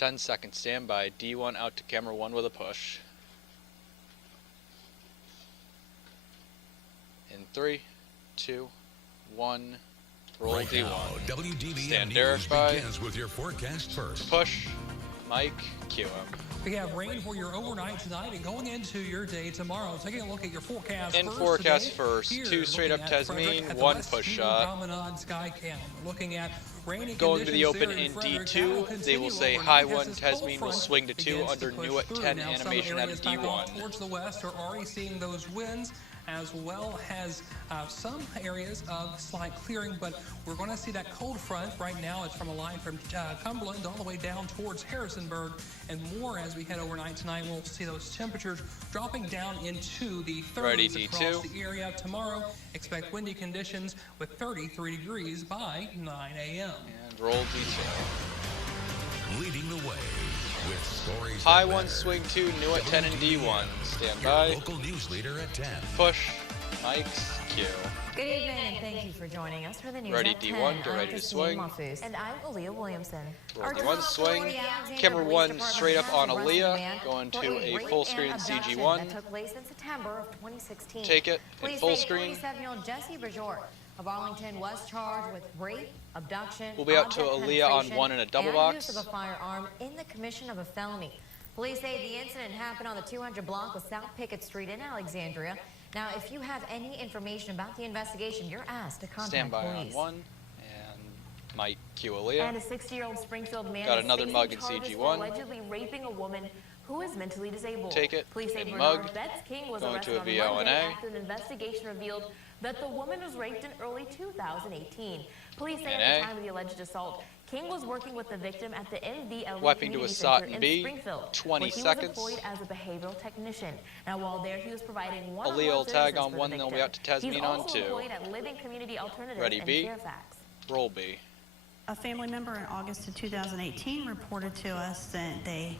10 seconds, stand by. D1 out to camera 1 with a push. In 3, 2, 1, roll right D1. Now, WDVM Stand News Derek by. begins with your forecast first. Push, Mike, cue him. We have rain for your overnight tonight and going into your day tomorrow. Taking a look at your forecast In first forecast today. first, Here, 2 straight up looking at Frederick Tasmin, at the 1 West push View shot. Promenade Sky Cam. Looking at rainy Going to the conditions open there in Frederick. D2, That will they will continue say overnight high as 1, this cold Tasmin will front swing to 2 begins under to push new at through. 10 Now, some animation out areas of back off D1. towards the west are already seeing those winds, as well as some areas of slight clearing, but we're going to see that cold front. Right now it's from a line from Cumberland all the way down towards Harrisonburg and more. As we head overnight tonight, we'll see those temperatures dropping down into the 30s across the area. Tomorrow, expect windy conditions with 33 degrees by 9 a.m. And roll D2. Leading the way with stories High that 1, matter. swing 2, new at 10 and WDVM, D1. Stand your by. local news leader at 10. Push, Mike's cue. Good evening, and thank you for joining us for the news Ready at D1, 10. get I'm ready to Christine swing. Muffus. And I'm Aaliyah Williamson. Roll Our D1, top swing. story, Alexandria Camera Police 1 Department straight up has on arrested a Aaliyah, man going for to a rape full and screen abduction CG1. That took place in September of 2016. Take it in Police full say screen. 27-year-old Jesse Bajort of Arlington was charged with rape, abduction, We'll be out to object Aaliyah on penetration, 1 in a double and box. use of a firearm in the commission of a felony. Police say the incident happened on the 200 block of South Pickett Street in Alexandria. Now, if you have any information about the investigation, you're asked to contact Stand by police. on 1, and Mike cue Aaliyah. And a 60-year-old Springfield man Got is another facing mug in charges CG1. for allegedly raping a woman who is mentally disabled. Take it Police say in Bernard mug. Betts King was Going arrested to a on VONA. Monday after an investigation revealed that the woman was raped in early 2018. Police say at the time of the alleged assault, King was working with the victim at the MVLE Wiping to Community a SOT Center and in B, Springfield, 20 where he seconds. was employed as a behavioral technician. Now, while there, he was providing one-on-one Aaliyah will tag services on for 1, the then we'll be victim. out to Tasmin He's on also 2. employed at Living Community Alternatives Ready in B, Fairfax. roll B. A family member in August of 2018 reported to us that they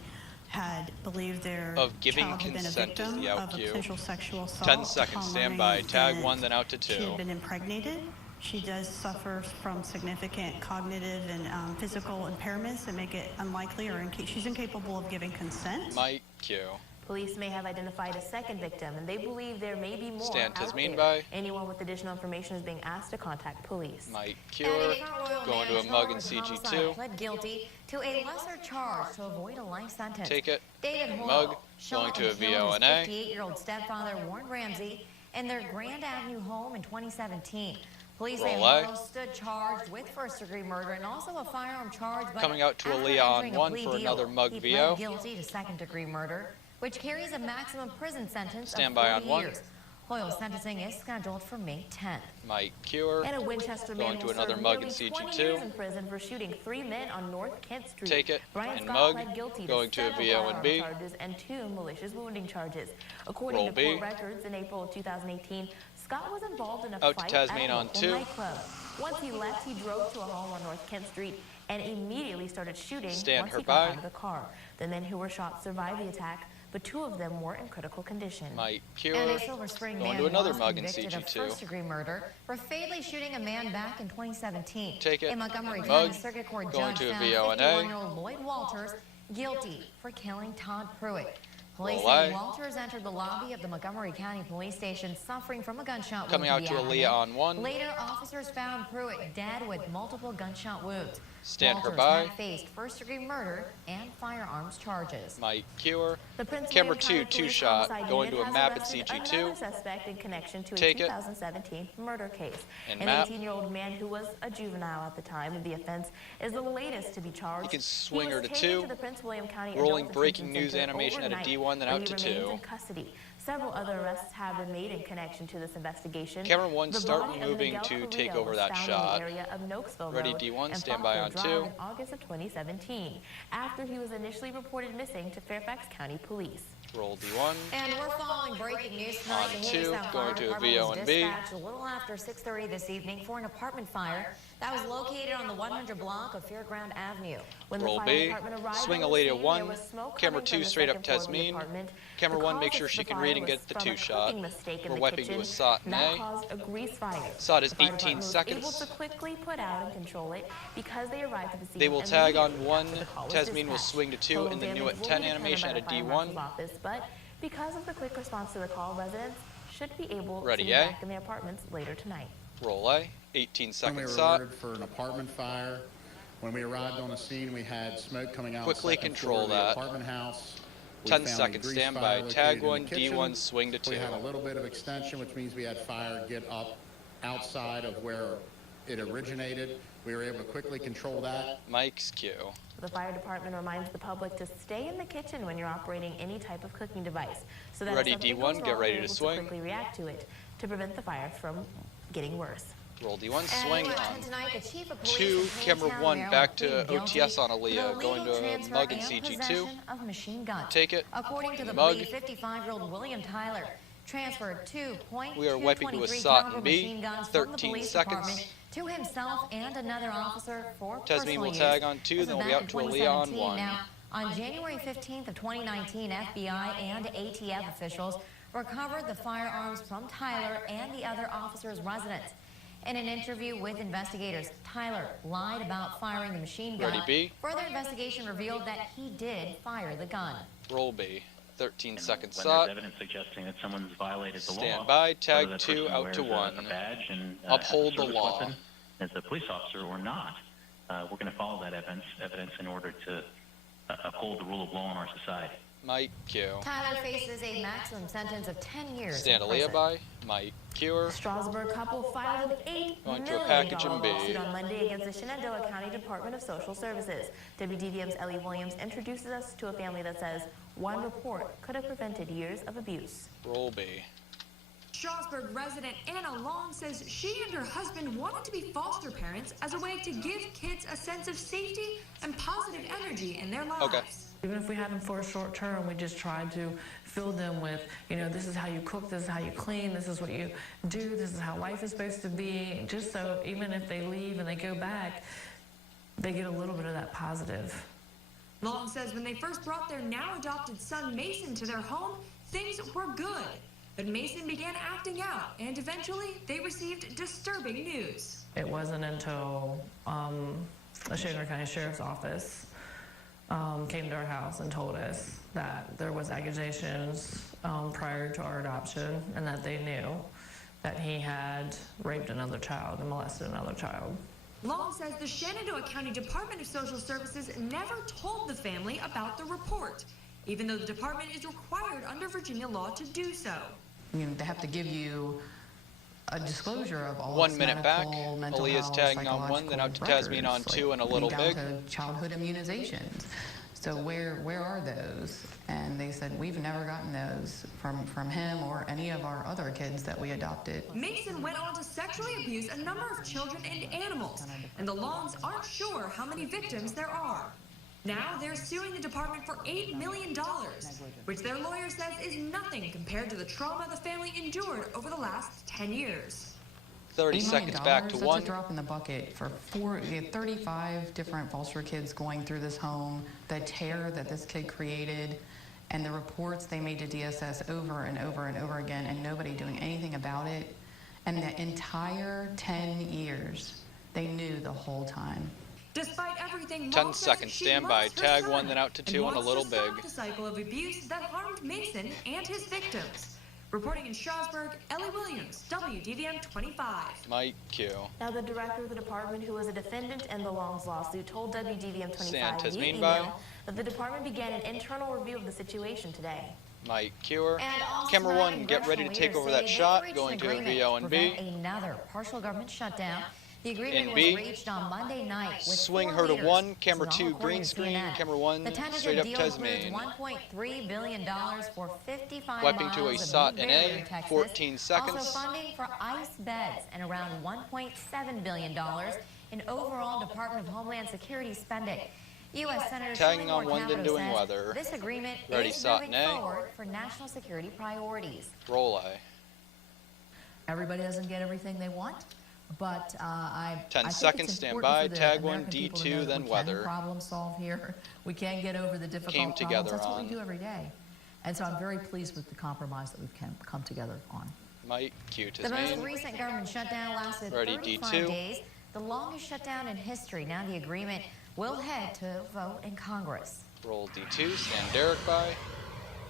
had believed their Of giving child had been a consent is victim the of out a cue. potential sexual assault. 10 seconds, upon stand learning by. Tag that 1, then out to She 2. had been impregnated. She does suffer from significant cognitive and physical impairments that make it unlikely or she's incapable of giving consent. Mike cue. Police may have identified a second victim, and they believe there may be more Stand out Tasmin there. by. Anyone with additional information is being asked to contact police. Mike And cue. a Front Royal Going to man a mug in charged with homicide CG2. pled guilty to a lesser charge to avoid a life sentence. Take it. David Hoyle Mug. shot Going to a and killed his VONA. 58-year-old stepfather, Warren Ramsey, in their Grand Avenue home in 2017. Police say Roll A. Hoyle stood charged with first-degree murder and also a firearm charge. But Coming out to after Aaliyah on entering a 1 plea for deal, another mug he VO. pled guilty to second-degree murder, which carries a maximum prison sentence Stand of by 40 on 1. years. Hoyle's sentencing is scheduled for May 10th. Mike cue. And a Winchester Going man to will another serve mug in nearly 20 CG2. years in prison for shooting 3 men on North Kent Street. Take it Brian in Scott mug. pled guilty Going to a 7 VO and firearm B. charges and 2 malicious wounding charges. According Roll to B. court records, in April of 2018, Scott was involved in a Out to fight Tasmin at a on local 2. nightclub. Once he left, he drove to a home on North Kent Street and immediately started shooting Stand once her he got by. out of the car. The men who were shot survived the attack, but 2 of them were in critical condition. Mike cue. And a Silver Spring Going man to another was mug in convicted of CG2. first-degree murder for fatally shooting a man back in 2017. Take it A Montgomery in County mug. Circuit Court Going judge to a found VONA. 51-year-old Lloyd Walters guilty for killing Todd Pruitt. Police Roll say A. Walters entered the lobby of the Montgomery County Police Station suffering from a gunshot wound Coming out the to abdomen. Aaliyah on 1. Later, officers found Pruitt dead with multiple gunshot wounds. Stand her Walters by. had faced first-degree murder and firearms charges. Mike cue. The Prince Camera William County 2, Police 2-shot. Homicide Going Unit to a has map in arrested CG2. another suspect in connection to a Take it. 2017 murder case. And An map. 18-year-old man who was a juvenile at the time of the offense is the latest to be charged. You can swing He her was to taken 2. to the Prince William County Rolling Adult breaking Detention news Center animation at a overnight, D1, then where out he to remains 2. in custody. Several other arrests have been made in connection to this investigation. Camera 1, The start body of moving Miguel to take Carrillo over was that found shot. in the area of Nokesville Ready Road D1, and stand by on Faulkner 2. Drive in August of 2017, after he was initially reported missing to Fairfax County Police. Roll D1. And we're following breaking news tonight. On The 2, Hagerstown going Fire to a Department VO was and B. dispatched a little after 6:30 this evening for an apartment fire That was located on the 100 block of Fairground Avenue. When Roll the fire B. department arrived Swing on a the lady scene, at 1. there was smoke Camera coming 2 from the straight up second floor of the Tasmin. apartment. Camera The 1 cause make of sure the she can fire read and was get the from a 2-shot. cooking mistake in We're the wiping kitchen. to a SOT and That A. caused a grease fire. SOT is The fire 18 department was seconds. able to quickly put out and control it because they arrived at the scene. They will tag on 1. Tasmin will dispatched. swing to 2 Total in the new damage at will 10 be determined animation by at a the fire D1. marshal's office, but because of the quick response to the call, residents should be able Ready, to be A. back in their apartments later tonight. Roll A. 18 When we seconds were SOT. alerted for an apartment fire, when we arrived on the scene, we had smoke coming out Quickly the second control floor of the that. apartment house. We 10 found a seconds, grease stand fire by. located Tag in the 1, kitchen. D1, swing to 2. We had a little bit of extension, which means we had fire get up outside of where it originated. We were able to quickly control that. Mike's cue. The fire department reminds the public to stay in the kitchen when you're operating any type of cooking device, so that Ready, if something D1, goes get wrong, ready you're to able swing. quickly react to it to prevent the fire from getting worse. Roll D1, And swing at on 10 tonight, the chief of police 2. in Camera Paytown, 1 Maryland, back to pleaded guilty OTS on to Aaliyah, the going illegal to transfer Mug and and CG2. possession of machine gun. Take it. According to the Mug. police, 55-year-old William Tyler transferred two We are wiping to a .223 SOT caliber and B. machine guns from the 13 police seconds. department to himself and another officer for Tasmin personal will use. tag on 2, This then is we'll be back out to in Aaliyah on 2017. 1. Now, on January 15th of 2019, FBI and ATF officials recovered the firearms from Tyler and the other officer's residence. In an interview with investigators, Tyler lied about firing the machine gun. Ready, B. Further investigation revealed that he did fire the gun. Roll B. 13 seconds when SOT. there's evidence suggesting that someone's violated the law, Stand by. Tag whether that 2 person out to wears 1. a badge and Uphold has a the service law. weapon as a police officer or not, we're going to follow that evidence in order to uphold the rule of law in our society. Mike Q. Tyler faces a maximum sentence of 10 years Stand in Aaliyah prison. by. Mike Cure. The Strasburg couple filed an $8 Going to a million package in B. lawsuit on Monday against the Shenandoah County Department of Social Services. WDVM's Ellie Williams introduces us to a family that says one report could have prevented years of abuse. Roll B. Strasburg resident Anna Long says she and her husband wanted to be foster parents as a way to give kids a sense of safety and positive energy in their lives. Okay. Even if we had them for a short term, we just tried to fill them with, this is how you cook, this is how you clean, this is what you do, this is how life is supposed to be, just so even if they leave and they go back, they get a little bit of that positive. Long says when they first brought their now adopted son Mason to their home, things were good. But Mason began acting out, and eventually they received disturbing news. It wasn't until the Shenandoah County Sheriff's Office came to our house and told us that there was accusations prior to our adoption and that they knew that he had raped another child and molested another child. Long says the Shenandoah County Department of Social Services never told the family about the report, even though the department is required under Virginia law to do so. They have to give you a disclosure of all 1 its minute back. medical, mental Aaliyah's health, tagging on 1, then out to Tasmin on records, 2 and a little down big. to childhood immunizations. So where are those? And they said, we've never gotten those from him or any of our other kids that we adopted. Mason went on to sexually abuse a number of children and animals, and the Longs aren't sure how many victims there are. Now they're suing the department for $8 million, which their lawyer says is nothing compared to the trauma the family endured over the last 10 years. 30 $8 million, seconds back to that's 1. a drop in the bucket for 35 different foster kids going through this home, the terror that this kid created, and the reports they made to DSS over and over and over again, and nobody doing anything about it. And the entire 10 years, they knew the whole time. Despite everything, 10 Long says seconds, she stand loves by. her Tag son 1, then out to 2 and and a little wants to stop big. the cycle of abuse that harmed Mason and his victims. Reporting in Strasburg, Ellie Williams, WDVM-25. Mike Q. Now, the director of the department, who was a defendant in the Long's lawsuit, told WDVM-25 Stand via Tasmin email by. that the department began an internal review of the situation today. Mike Cure. And also Camera tonight, 1, get ready to take congressional over that leaders shot. say they've Going reached to an a agreement VO and to B. prevent another partial government shutdown. The agreement In was B. reached on Monday night with Swing 4 her to leaders. 1. Camera This is all 2, according green to screen. CNN. Camera 1, The tentative straight up deal includes Tasmin. $1.3 billion for 55 Wiping to a miles of SOT new and barrier A. in Texas. 14 seconds. Also funding for ICE beds and around $1.7 billion in overall Department of Homeland Security spending. U.S. Senator Tagging Shirley on Moore 1, then Capito doing says weather. this agreement Ready, is SOT moving and A. forward for national security priorities. Roll A. Everybody doesn't get everything they want, But I 10 think seconds, it's stand important by, for the tag one, American people to D2, know that then we weather. can problem solve here. We can get over the difficult Came together problems. That's what on. we do every day. And so I'm very pleased with the compromise that we've come together on. Mike, Q to The most Maine. recent government shutdown lasted Ready, 35 D2. days, the longest shutdown in history. Now the agreement will head to vote in Congress. Roll D2, stand Derek by.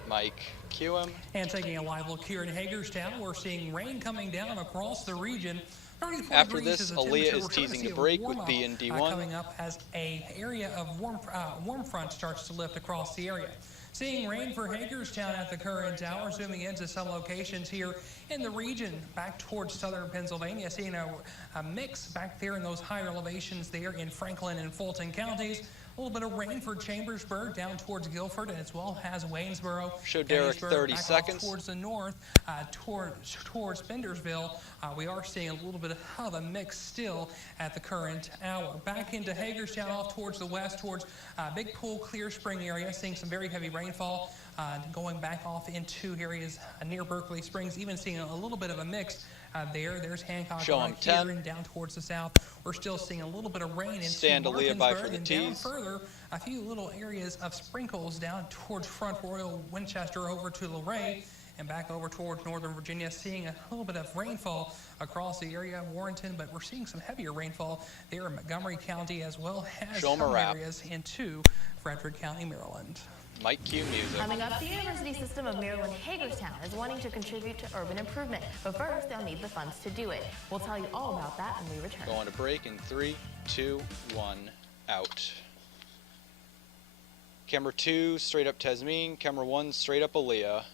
Mike, Q him. And taking a live look here in Hagerstown, we're seeing rain coming down across the region. 34 After degrees this, is the Aaliyah temperature. is We're starting teasing see to a break warm with up, B and D1. coming up as a area of warm front starts to lift across the area. Seeing rain for Hagerstown at the current hour, zooming into some locations here in the region, back towards southern Pennsylvania, seeing a mix back there in those higher elevations there in Franklin and Fulton counties. A little bit of rain for Chambersburg down towards Guilford, and as well as Waynesboro. Show Derek Gettysburg, 30 back off seconds. towards the north, towards Bendersville. We are seeing a little bit of a mix still at the current hour. Back into Hagerstown, off towards the west, towards Big Pool, Clear Spring area, seeing some very heavy rainfall. Going back off into areas near Berkeley Springs, even seeing a little bit of a mix there's Hancock Show right him here 10. and down towards the south. We're still seeing a little bit of rain into Stand Aaliyah by for Martinsburg, the and down tees. further, a few little areas of sprinkles down towards Front Royal, Winchester, over to Luray, and back over towards Northern Virginia, seeing a little bit of rainfall across the area of Warrenton, but we're seeing some heavier rainfall there in Montgomery County, as well as Show 'em a some wrap. areas into Frederick County, Maryland. Mike, Q music. Coming up, the University System of Maryland Hagerstown is wanting to contribute to urban improvement, but first they'll need the funds to do it. We'll tell you all about that when we return. Going to break in 3, 2, 1, out. Camera 2, straight up Tasmin. Camera 1, straight up Aaliyah.